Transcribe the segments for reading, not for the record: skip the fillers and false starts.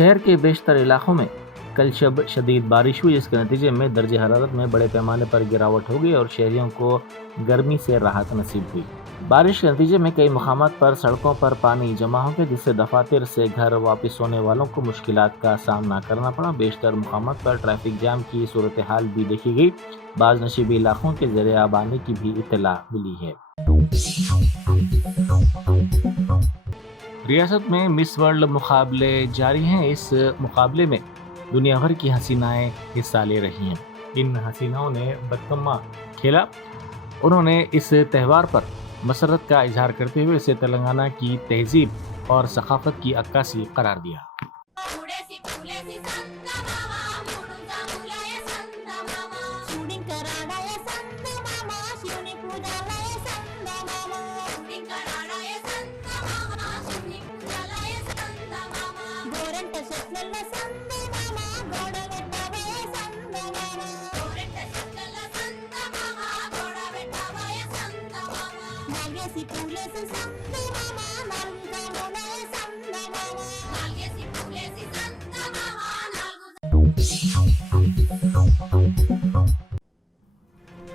शहर के बेशतर इलाकों में कल शब शदीद बारिश हुई, जिसके नतीजे में दर्जे हरारत में बड़े पैमाने पर गिरावट हो गई और शहरियों को गर्मी से राहत नसीब हुई। बारिश के नतीजे में कई मकामात पर सड़कों पर पानी जमा हो गया, जिससे दफातर से घर वापस होने वालों को मुश्किलात का सामना करना पड़ा। बेशतर मकामात पर ट्रैफिक जाम की सूरत हाल भी देखी गई। बाज़ नशीबी इलाकों के ज़रिए आब आने की भी इत्तला मिली है। रियासत में मिस वर्ल्ड मुकाबले जारी हैं। इस मुकाबले में दुनिया भर की हसीनाएं हिस्सा ले रही हैं। इन हसीनाओं ने बदकम्मा खेला। उन्होंने इस त्यौहार पर मसरत का इजहार करते हुए इसे तेलंगाना की तहजीब और सकाफत की अक्कासी करार दिया।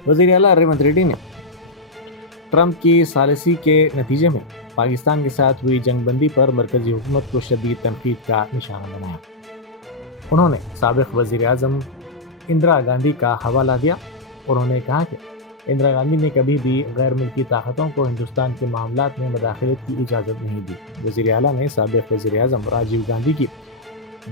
वज़ीर आला रेवंत रेड्डी ने ट्रंप की सालिसी के नतीजे में पाकिस्तान के साथ हुई जंगबंदी पर मरकजी हुकूमत को शदीद तनकीद का निशाना बनाया। उन्होंने साबिक़ वज़ीर आज़म इंदिरा गांधी का हवाला दिया। उन्होंने कहा कि इंदिरा गांधी ने कभी भी गैर मुल्की ताकतों को हिंदुस्तान के मामलात में मदाखलत की इजाज़त नहीं दी। वज़ीर आला ने साबिक़ वज़ीर आज़म राजीव गांधी की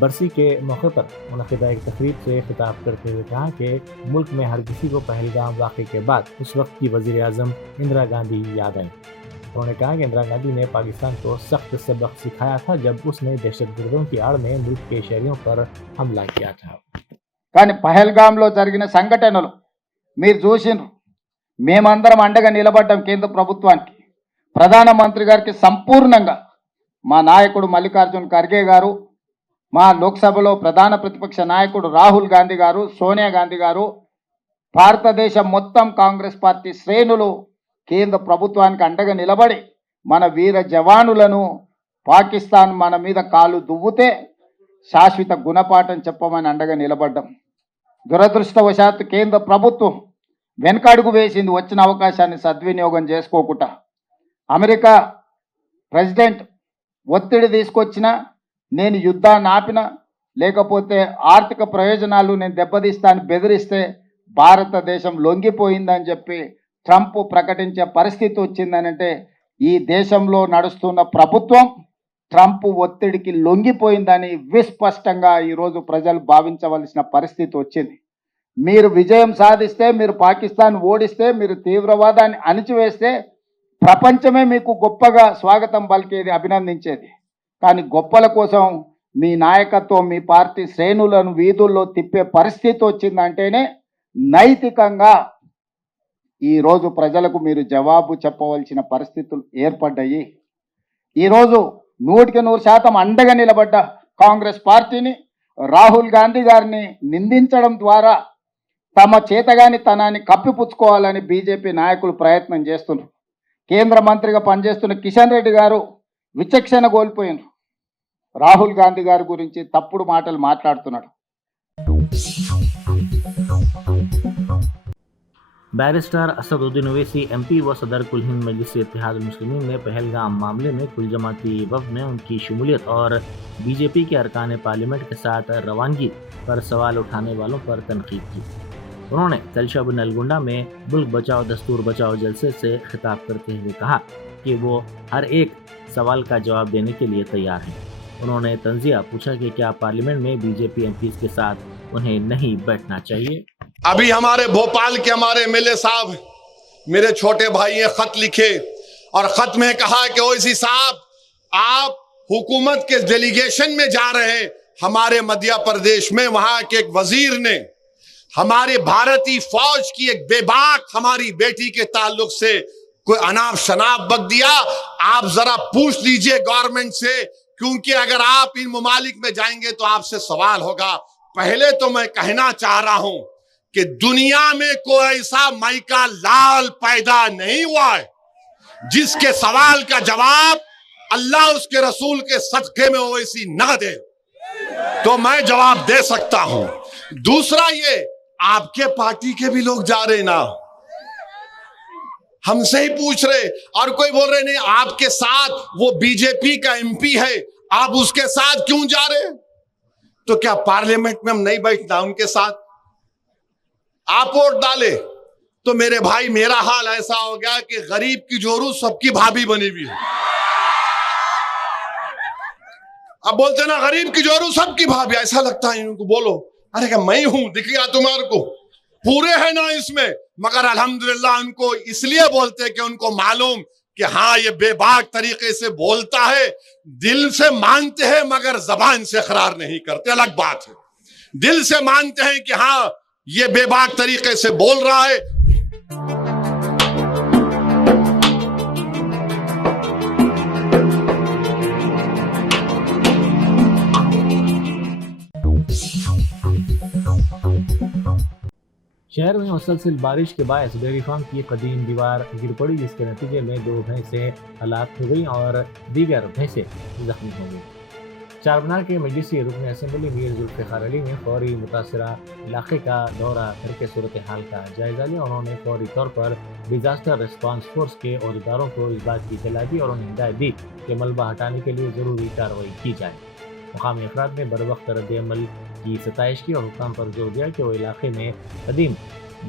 बरसी के मौके पर मुनक़िदा एक तकरीब से खिताब करते हुए कहा कि मुल्क में हर किसी को पहलगाम वाक़े के बाद उस वक्त की वज़ीर आज़म इंदिरा गांधी याद आई। उन्होंने कहा कि इंदिरा गांधी ने पाकिस्तान को सख्त सबक सिखाया था जब उसने दहशतगर्दों की आड़ में मुल्क के शहरियों पर हमला किया था। కానీ పహల్గాంలో జరిగిన సంఘటనలు మీరు చూసిండ్రు. మేమందరం అండగా నిలబడ్డాం కేంద్ర ప్రభుత్వానికి, ప్రధానమంత్రి గారికి సంపూర్ణంగా. మా నాయకుడు మల్లికార్జున్ ఖర్గే గారు, మా లోక్సభలో ప్రధాన ప్రతిపక్ష నాయకుడు రాహుల్ గాంధీ గారు, సోనియా గాంధీ గారు, భారతదేశం మొత్తం కాంగ్రెస్ పార్టీ శ్రేణులు కేంద్ర ప్రభుత్వానికి అండగా నిలబడి మన వీర జవానులను పాకిస్తాన్ మన మీద కాలు దువ్వుతే శాశ్వత గుణపాఠం చెప్పమని అండగా నిలబడ్డాం. దురదృష్టవశాత్తు కేంద్ర ప్రభుత్వం వెనకడుగు వేసింది. వచ్చిన అవకాశాన్ని సద్వినియోగం చేసుకోకుండా అమెరికా ప్రెసిడెంట్ ఒత్తిడి తీసుకొచ్చిన, నేను యుద్ధాన్ని ఆపిన, లేకపోతే ఆర్థిక ప్రయోజనాలు నేను దెబ్బతీస్తాను బెదిరిస్తే భారతదేశం లొంగిపోయిందని చెప్పి ట్రంప్ ప్రకటించే పరిస్థితి వచ్చిందనంటే ఈ దేశంలో నడుస్తున్న ప్రభుత్వం ట్రంప్ ఒత్తిడికి లొంగిపోయిందని విస్పష్టంగా ఈరోజు ప్రజలు భావించవలసిన పరిస్థితి వచ్చింది. మీరు విజయం సాధిస్తే, మీరు పాకిస్తాన్ ఓడిస్తే, మీరు తీవ్రవాదాన్ని అణిచివేస్తే ప్రపంచమే మీకు గొప్పగా స్వాగతం పలికేది, అభినందించేది. కానీ గొప్పల కోసం మీ నాయకత్వం, మీ పార్టీ శ్రేణులను వీధుల్లో తిప్పే పరిస్థితి వచ్చిందంటేనే నైతికంగా ఈరోజు ప్రజలకు మీరు జవాబు చెప్పవలసిన పరిస్థితులు ఏర్పడ్డాయి. ఈరోజు 100% అండగా నిలబడ్డ కాంగ్రెస్ పార్టీని రాహుల్ గాంధీ గారిని నిందించడం ద్వారా తమ చేతగాని తనాన్ని కప్పిపుచ్చుకోవాలని బీజేపీ నాయకులు ప్రయత్నం చేస్తున్నారు. కేంద్ర మంత్రిగా పనిచేస్తున్న కిషన్ రెడ్డి గారు విచక్షణ కోల్పోయినారు. రాహుల్ గాంధీ గారి గురించి తప్పుడు మాటలు మాట్లాడుతున్నాడు. बैरिस्टर असदुद्दीन ओवैसी एमपी व सदर कुल हिंद मजलिस इत्तेहाद मुस्लिमीन ने पहलगाम मामले में कुल जमाती वफ़द में उनकी शमूलियत और बीजेपी के अरकान पार्लियामेंट के साथ रवानगी पर सवाल उठाने वालों पर तनकीद की। उन्होंने कल शब नलगुंडा में मुल्क बचाओ दस्तूर बचाओ जलसे से खिताब करते हुए कहा कि वो हर एक सवाल का जवाब देने के लिए तैयार हैं। उन्होंने तंजिया पूछा कि क्या पार्लियामेंट में बीजेपी एमपीज़ के साथ उन्हें नहीं बैठना चाहिए। अभी हमारे भोपाल के हमारे एमएलए साहब, मेरे छोटे भाई ने खत लिखे और खत में कहा कि ओवैसी साहब, आप हुकूमत के डेलीगेशन में जा रहे हैं हमारे मध्य प्रदेश में, वहां के एक वजीर ने हमारे भारतीय फौज की एक बेबाक हमारी बेटी के ताल्लुक से कोई अनाप शनाप बक दिया। आप जरा पूछ लीजिए गवर्नमेंट से, क्योंकि अगर आप इन ममालिक में जाएंगे तो आपसे सवाल होगा। पहले तो मैं कहना चाह रहा हूं कि दुनिया में कोई ऐसा माइका लाल पैदा नहीं हुआ है जिसके सवाल का जवाब अल्लाह उसके रसूल के सदक़े में ओवैसी न दे। तो मैं जवाब दे सकता हूं। दूसरा ये, आपके पार्टी के भी लोग जा रहे ना, हमसे ही पूछ रहे, और कोई बोल रहे नहीं आपके साथ वो बीजेपी का एमपी है, आप उसके साथ क्यों जा रहे? तो क्या पार्लियामेंट में हम नहीं बैठना उनके साथ? आप वोट डाले तो मेरे भाई मेरा हाल ऐसा हो गया कि गरीब की जोरू सबकी भाभी बनी हुई है। अब बोलते ना गरीब की जोरू सबकी भाभी, ऐसा लगता है इनको। बोलो, अरे क्या मैं हूं, दिख गया तुम्हारे को? पूरे हैं ना इसमें, मगर अल्हम्दुलिल्लाह उनको इसलिए बोलते कि उनको मालूम कि हाँ ये बेबाक तरीके से बोलता है, दिल से मानते हैं मगर जबान से इकरार नहीं करते, अलग बात है। दिल से मानते हैं कि हाँ ये बेबाक तरीके से बोल रहा है। शहर में मुसलसल बारिश के बायस डेयरी फार्म की कदीम दीवार गिर पड़ी, जिसके नतीजे में 2 भैंसें हलाक हो गई और दीगर भैंसें जख्मी हो गई। चारमीनार के मजलिसी रुकन असम्बली मीर जुल्फ़िकार अली ने फौरी मुतासरा इलाके का दौरा करके सूरत हाल का जायजा लिया। उन्होंने फौरी तौर पर डिजास्टर रिस्पांस फोर्स के अहदेदारों को इस बात की इत्तला दी और उन्हें हिदायत दी कि मलबा हटाने के लिए ज़रूरी कार्रवाई की जाए। मुकामी अफराद ने बरवक्त रद्द अमल की सताइश की और हुक्म पर जोर दिया कि वो इलाके में कदीम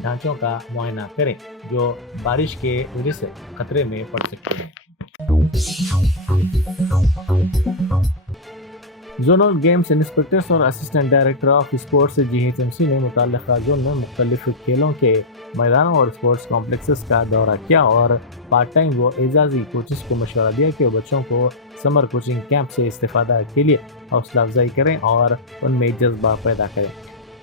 ढांचों का मुआयना करें जो बारिश के वजह से खतरे में पड़ सकते हैं। जोनल गेम्स इंस्पेक्टर्स और assistant director of sports GHMC ने मुतल्लिका जोन में मुख्तलिफ खेलों के मैदानों और स्पोर्ट्स कॉम्प्लेक्सेस का दौरा किया और पार्ट टाइम व एजाजी कोचेस को मशवरा दिया कि वो बच्चों को समर कोचिंग कैंप से इस्तेफादा के लिए हौसला अफजाई करें और उनमें जज्बा पैदा करें।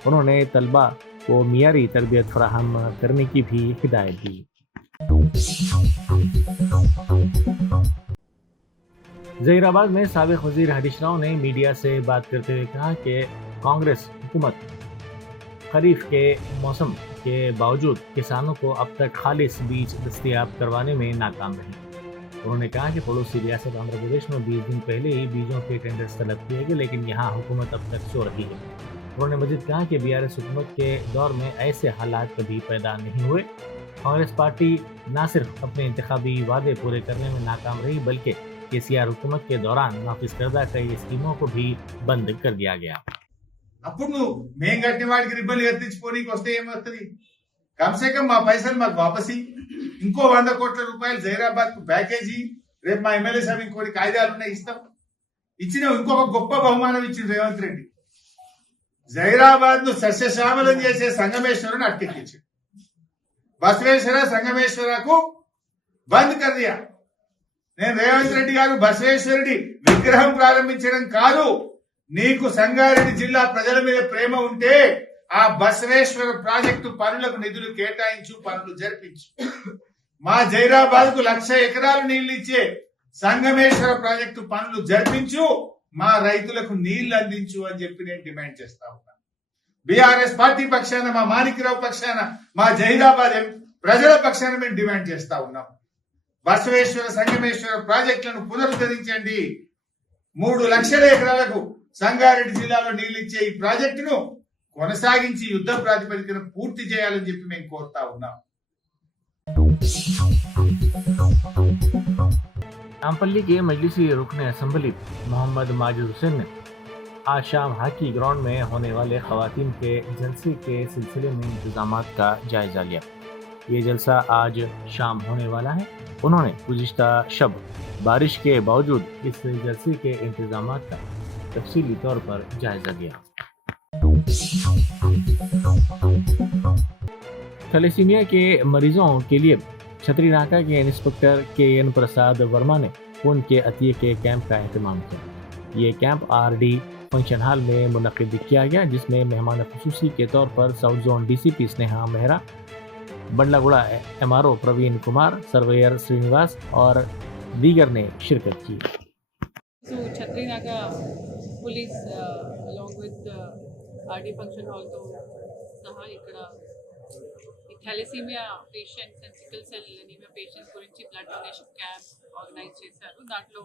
उन्होंने तलबा को मियारी तरबियत फराहम करने की भी हिदायत दी। ज़हीराबाद में साबिक़ वज़ीर हरीश राव ने मीडिया से बात करते हुए कहा कि कांग्रेस हुकूमत खरीफ के मौसम के बावजूद किसानों को अब तक खालिस बीज दस्तयाब करवाने में नाकाम रही। उन्होंने कहा कि पड़ोसी रियासत आंध्र प्रदेश में 20 दिन पहले ही बीजों के टेंडर्स तलब किए गए, लेकिन यहाँ हुकूमत अब तक सो रही है। उन्होंने मजीद कहा कि BRS हुकूमत के दौर में ऐसे हालात कभी पैदा नहीं हुए। कांग्रेस पार्टी न सिर्फ अपने इंतखाबी वादे पूरे करने में नाकाम रही, बल्कि KCR हुकूमत के दौरान नाफिज करदा कई स्कीमों को भी बंद कर दिया गया। అప్పుడు నువ్వు మేం కట్టిన వాడికి రిబ్బన్లు ఎత్తించుకోనికి వస్తే ఏమవుతుంది? కమ్సే కమ్ మా పైసలు మాకు వాపసి, ఇంకో 100 కోట్ల రూపాయలు జైరాబాద్ కు ప్యాకేజీ, రేపు మా ఎమ్మెల్యే సాబ్ ఇంకోటి కాయిదాలు ఉన్నాయి ఇస్తాం. ఇచ్చిన ఇంకొక గొప్ప బహుమానం ఇచ్చింది రేవంత్ రెడ్డి. జైరాబాద్ ను సస్యశ్యామలం చేసే సంగమేశ్వరుని అట్టెక్కించాడు. బసవేశ్వర సంగమేశ్వరకు బంద్ కర్ దియా. నేను రేవంత్ రెడ్డి గారు బసవేశ్వరుడి విగ్రహం ప్రారంభించడం కాదు, నీకు సంగారెడ్డి జిల్లా ప్రజల మీద ప్రేమ ఉంటే ఆ బసవేశ్వర ప్రాజెక్టు పనులకు నిధులు కేటాయించు, పనులు జరిపించు. మా జైరాబాద్ కు 1,00,000 ఎకరాలు నీళ్లు ఇచ్చే సంగమేశ్వర ప్రాజెక్టు పనులు జరిపించు, మా రైతులకు నీళ్లు అందించు అని చెప్పి నేను డిమాండ్ చేస్తా ఉన్నాను. BRS పార్టీ పక్షాన, మా మాణిక్యరావు పక్షాన, మా జైరాబాద్ ప్రజల పక్షాన మేము డిమాండ్ చేస్తా ఉన్నాం. బసవేశ్వర సంగమేశ్వర ప్రాజెక్టులను పునరుద్ధరించండి. 3,00,000 ఎకరాలకు సంగారెడ్డి జిల్లాలో నీళ్లు ఇచ్చే ఈ ప్రాజెక్టును కొనసాగించి యుద్ధ ప్రాతిపదికన పూర్తి చేయాలని చెప్పి మేము కోరుతా ఉన్నాం. नामपल्ली के मजलिसी रुकन असम्बली मोहम्मद माजिद हुसैन ने आज शाम हॉकी ग्राउंड में होने वाले खवातीन के जलसे के सिलसिले में इंतजामात का जायजा लिया। ये जलसा आज शाम होने वाला है। उन्होंने गुज़िश्ता शब बारिश के बावजूद इस जलसे के इंतजामात का तफसीली तौर पर जायजा लिया। थैलेसीमिया के मरीजों के लिए छतरी नाका के इंस्पेक्टर KN प्रसाद वर्मा ने खून के अतिये के कैंप का एहतमाम किया। ये कैंप RD फंक्शन हॉल में मुनक़िद किया गया, जिसमें मेहमान ख़ुसूसी के तौर पर south zone DCP Sneha Mehra, Bandlaguda MRO Praveen Kumar, surveyor Srinivas और दीगर ने शिरकत की। So Chhatri Naga police along with RD function hall to saha ikkada thalassemia patients and sickle cell anemia patients gurinchi blood donation camp organize చేశారు. దాంట్లో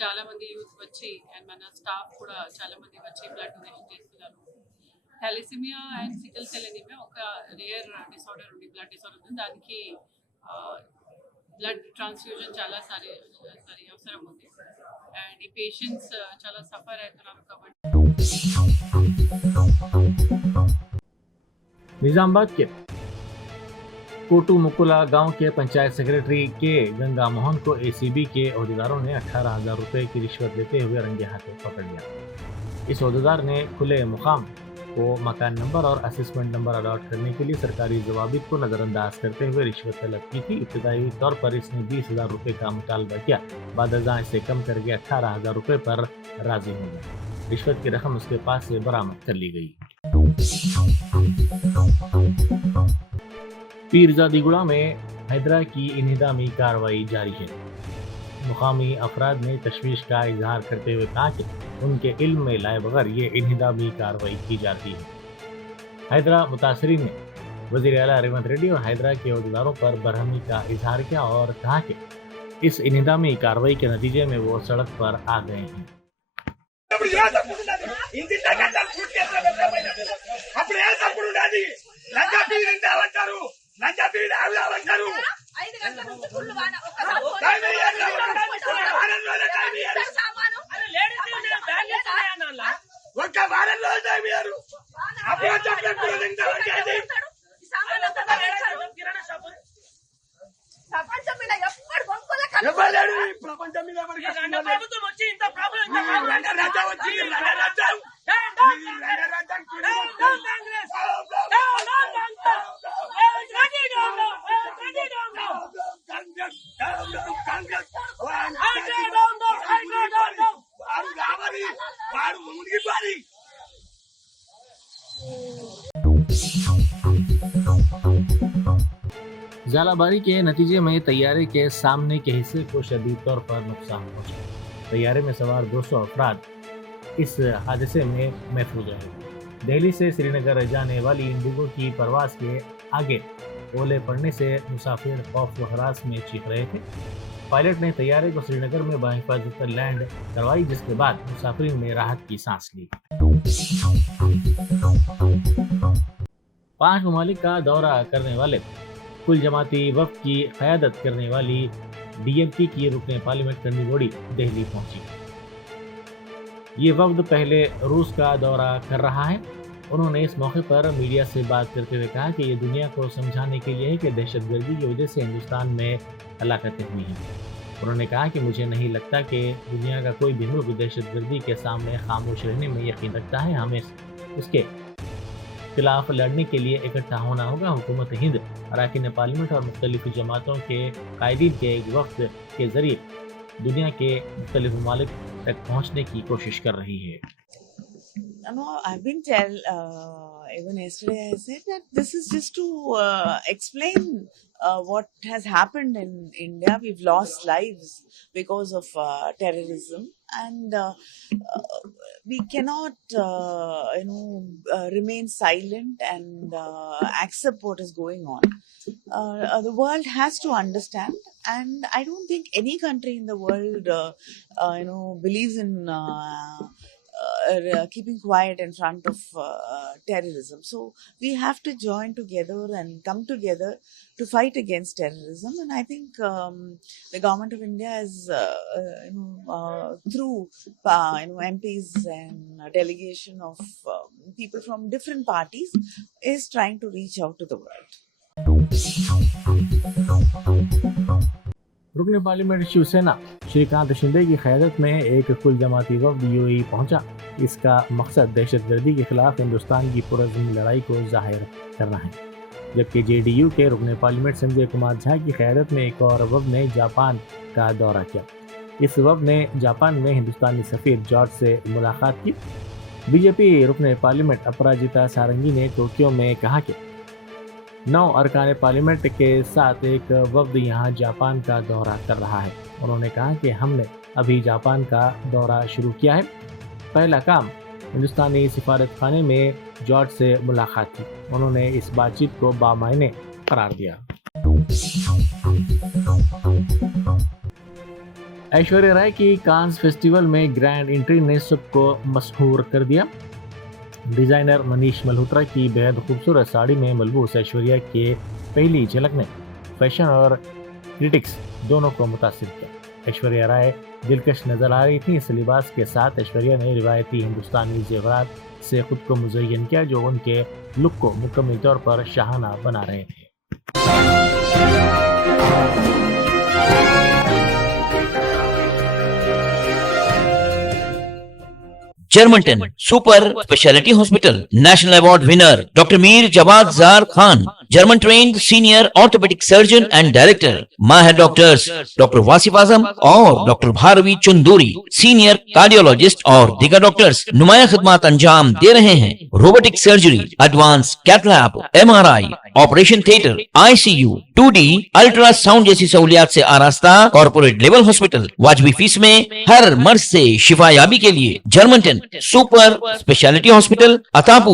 చాలా మంది యూత్ వచ్చి అండ్ మన స్టాఫ్ కూడా చాలా మంది వచ్చి బ్లడ్ డొనేషన్ చేస్తున్నారు. Thalassaemia and sickle cell anaemia ఒక రేర్ డిసార్డర్ ఉంది, బ్లడ్ డిసార్డర్ ఉంది. దానికి బ్లడ్ ట్రాన్స్ఫ్యూజన్ చాలా సరి అవసరం ఉంది అండ్ ఈ పేషెంట్స్ చాలా సఫర్ అవుతున్నారు కాబట్టి. निजामाबाद के कोटू मुकुला गांव के पंचायत सेक्रेटरी के गंगा मोहन को एसीबी के अहदेदारों ने 18,000 रुपए की रिश्वत लेते हुए रंगे हाथों पकड़ लिया. इस अहदेदार ने खुले मुकाम को मकान नंबर और असेसमेंट नंबर अलॉट करने के लिए सरकारी जवाबित को नजरअंदाज करते हुए रिश्वत तलब की थी. इब्तदाई तौर पर इसने 20,000 रुपए का मुतालबा किया. बाद अज़ां इसे कम करके 18,000 रुपए पर राजी हो गया. रिश्वत की रकम उसके पास से बरामद कर ली गई. पीरजादीगुड़ा में हैदरा की इन्हिदामी कार्रवाई जारी है. मुकामी अफराद ने तशवीश का इजहार करते हुए कहा कि उनके इल्म में लाए बगैर ये इन्हिदामी कार्रवाई की जाती है. हैदरा मुतासरीन ने वज़ीर आला रेवंत रेड्डी और हैदरा के अहदेदारों पर बरहमी का इजहार किया और कहा कि इस इन्हिदामी कार्रवाई के नतीजे में वो सड़क पर आ गए हैं. ప్రపంచం మీద ప్రభుత్వం వచ్చి ఇంత ప్రాబ్లం ज़ालाबारी के नतीजे में तैयारे के सामने के हिस्से को शदीद तौर पर नुकसान पहुंचा. तैयारे में सवार 200 अफराद इस हादसे में महफूज रहे. दिल्ली से श्रीनगर जाने वाली इंडिगो की परवाज के आगे ओले पड़ने से मुसाफिर खौफ व हरास में चीख रहे थे. पायलट ने तैयारे को श्रीनगर में बाहिफाजत लैंड करवाई, जिसके बाद मुसाफिरों ने राहत की सांस ली. 5 ममालिक का दौरा करने वाले कुल जमाती वफ्द की क़यादत करने वाली DMK की रुकने पार्लियामेंट करनी बोड़ी दिल्ली पहुंची. ये वफ्द पहले रूस का दौरा कर रहा है. उन्होंने इस मौके पर मीडिया से बात करते हुए कहा कि ये दुनिया को समझाने के लिए है कि दहशतगर्दी की वजह से हिंदुस्तान में हलाकतें हुई हैं. उन्होंने कहा कि मुझे नहीं लगता कि दुनिया का कोई भी मुल्क दहशतगर्दी के सामने खामोश रहने में यकीन रखता है. हमें उसके खिलाफ लड़ने के लिए इकट्ठा होना होगा. हुकूमत हिंद अरकान पार्लियामेंट और मुख्तलिफ जमातों के कायदीन के एक वफ्द के जरिए दुनिया के मुख्तलिफ ममालिक तक पहुँचने की कोशिश कर रही है. No, I've been even yesterday I said that this is just to explain what has happened in India. We've lost lives because of terrorism, and we cannot, remain silent and accept what is going on. The world has to understand, and I don't think any country in the world, believes in keeping quiet in front of terrorism. So we have to join together and come together to fight against terrorism. And I think the government of India is, through MPs and a delegation of people from different parties, is trying to reach out to the world. रुकने parliament Shiv Sena Shrikant Shinde की क़यादत में एक कुल जमाती वफ्द UAE पहुंचा. इसका मकसद दहशतगर्दी के खिलाफ हिंदुस्तान की पुरअज़्म लड़ाई को जाहिर करना है. जबकि JDU के रुकने पार्लियामेंट संजय कुमार झा की क़यादत में एक और वफ्द ने जापान का दौरा किया. इस वफ्द ने जापान में हिंदुस्तानी सफ़ीर जॉर्ज से मुलाकात की. बीजेपी रुकने पार्लियामेंट अपराजिता सारंगी ने टोक्यो में कहा कि 9 अरकान पार्लियामेंट के साथ एक वफ्द यहाँ जापान का दौरा कर रहा है. उन्होंने कहा कि हमने अभी जापान का दौरा शुरू किया है. पहला काम हिंदुस्तानी सिफारत खाने में जॉर्ज से मुलाकात की. उन्होंने इस बातचीत को बामायने करार दिया. ऐश्वर्या राय की कांस फेस्टिवल में ग्रैंड एंट्री ने सबको मशहूर कर दिया। डिजाइनर मनीष मल्होत्रा की बेहद खूबसूरत साड़ी में मलबूस ऐश्वर्या के पहली झलक ने फैशन और क्रिटिक्स दोनों को मुतासिर किया। ऐश्वर्या राय दिलकश नजर आ रही थी। इस लिबास के साथ ऐश्वर्या ने रिवायती हिंदुस्तानी जेवरात से खुद को मुज़य्यन किया, जो उनके लुक को मुकम्मल तौर पर शाहाना बना रहे थे। Germanten super speciality hospital national award winner doctor Mir Jawad Jar Khan, German trained senior orthopaedic surgeon and director, माहिर डॉक्टर्स डॉक्टर वासिफ आजम और doctor Bharvi Chanduri, senior cardiologist और दीगर डॉक्टर्स नुमाया खिदमत अंजाम दे रहे हैं। Robotic surgery, advance cath lab, MRI, operation theatre, ICU, 2D ultrasound जैसी सहूलियात से आरास्ता कॉर्पोरेट लेवल हॉस्पिटल। वाजबी फीस में हर मर्ज से शिफायाबी के लिए Germanton super speciality hospital, Attapur.